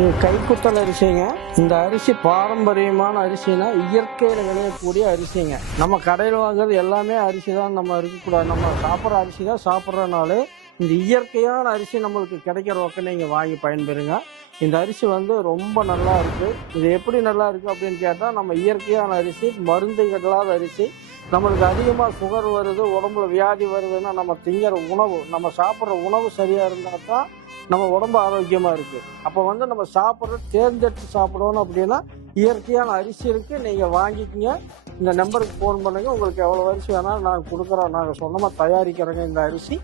இது கைக்குத்தல் அரிசிங்க. இந்த அரிசி பாரம்பரியமான அரிசினா இயற்கையில் விளையக்கூடிய அரிசிங்க. நம்ம கடையில் வாங்குறது எல்லாமே அரிசி தான் நம்ம இருக்கக்கூடாது. நம்ம சாப்பிட்ற அரிசி தான் சாப்பிட்றனாலே இந்த இயற்கையான அரிசி நம்மளுக்கு கிடைக்கிற வகையில் நீங்கள் வாங்கி பயன்பெறுங்க. இந்த அரிசி ரொம்ப நல்லா இருக்குது. இது எப்படி நல்லா இருக்குது அப்படின்னு கேட்டால், நம்ம இயற்கையான அரிசி, மருந்து இல்லாத அரிசி. நம்மளுக்கு அதிகமாக சுகர் வருது, உடம்புல வியாதி வருதுன்னா நம்ம திங்கிற உணவு, நம்ம சாப்பிட்ற உணவு சரியாக இருந்தால் தான் நம்ம உடம்பு ஆரோக்கியமாக இருக்குது. அப்போ நம்ம சாப்பிட்றது தேர்ந்தெடுத்து சாப்பிடணும். அப்படின்னா இயற்கையான அரிசி இருக்குது, நீங்கள் வாங்கிக்கிங்க. இந்த நம்பருக்கு ஃபோன் பண்ணுங்கள். உங்களுக்கு எவ்வளோ அரிசி வேணாலும் நாங்கள் கொடுக்குறோம். நாங்கள் சொந்தமாக தயாரிக்கிறோங்க. இந்த அரிசி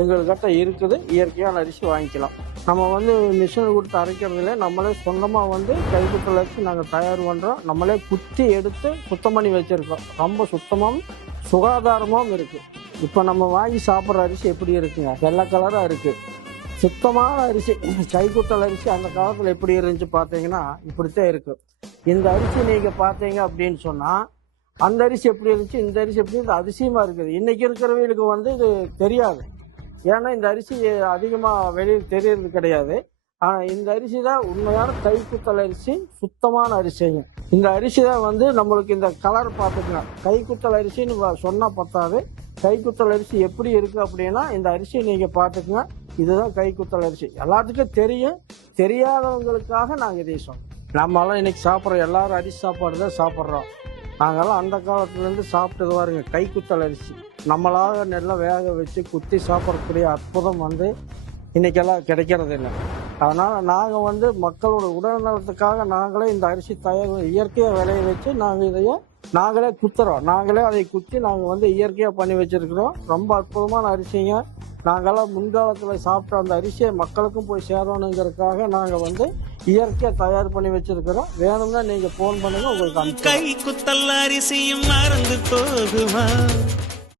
எங்கள்கிட்ட இருக்குது. இயற்கையான அரிசி வாங்கிக்கலாம். நம்ம மிஷின் கொடுத்து அரைக்கிறதுல நம்மளே சொந்தமாக கைக்குத்தல் அரிசி நாங்கள் தயார் பண்ணுறோம். நம்மளே குத்தி எடுத்து சுத்தம் பண்ணி வச்சுருக்கோம். ரொம்ப சுத்தமாகவும் சுகாதாரமாகவும் இருக்குது. இப்போ நம்ம வாங்கி சாப்பிட்ற அரிசி எப்படி இருக்குங்க? வெள்ளை கலராக இருக்குது. சுத்தமான அரிசி. கைக்குத்தல் அரிசி அந்த காலத்தில் எப்படி இருந்துச்சு பார்த்தீங்கன்னா இப்படித்தான் இருக்குது. இந்த அரிசி நீங்கள் பார்த்தீங்க அப்படின்னு சொன்னால், அந்த அரிசி எப்படி இருந்துச்சு, இந்த அரிசி எப்படி இருந்து அதிசயமாக இருக்குது. இன்றைக்கி இருக்கிறவங்களுக்கு இது தெரியாது. ஏன்னா இந்த அரிசி அதிகமாக வெளியில் தெரியறது கிடையாது. ஆனால் இந்த அரிசி தான் உண்மையான கைக்குத்தல் அரிசி, சுத்தமான அரிசிங்க. இந்த அரிசி தான் நம்மளுக்கு இந்த கலர் பார்த்துக்கலாம். கைக்குத்தல் அரிசின்னு சொன்னால் பத்தாது. கைக்குத்தல் அரிசி எப்படி இருக்குது அப்படின்னா இந்த அரிசியை நீங்கள் பார்த்துக்குங்க. இதுதான் கைக்குத்தல் அரிசி. எல்லாத்துக்கும் தெரியும். தெரியாதவங்களுக்காக நாங்கள் இதை சொன்னோம். நம்மளாம் இன்றைக்கி சாப்பிட்றோம், எல்லோரும் அரிசி சாப்பாடு தான் சாப்பிட்றோம். நாங்கள்லாம் அந்த காலத்துலேருந்து சாப்பிட்டது பாருங்க கைக்குத்தல் அரிசி. நம்மளாக நெல்லை வேக வச்சு குத்தி சாப்பிடக்கூடிய அற்புதம் இன்றைக்கெல்லாம் கிடைக்கிறது இல்லை. அதனால் நாங்கள் மக்களோட உடல் நலத்துக்காக நாங்களே இந்த அரிசி இயற்கையாக விளைய வச்சு நாங்களே குத்துறோம். நாங்களே அதை குத்தி நாங்கள் இயற்கையாக பண்ணி வச்சுருக்கிறோம். ரொம்ப அற்புதமான அரிசிங்க. நாங்கள்லாம் முன்காலத்தில் சாப்பிட்ட அந்த அரிசியை மக்களுக்கும் போய் சேரணுங்கிறதுக்காக நாங்கள் இயற்கையாக தயார் பண்ணி வச்சிருக்கிறோம். வேணும்னா நீங்கள் ஃபோன் பண்ணுங்கள், உங்களுக்கு கை குத்தல் அரிசியும் மறந்து போகுமா?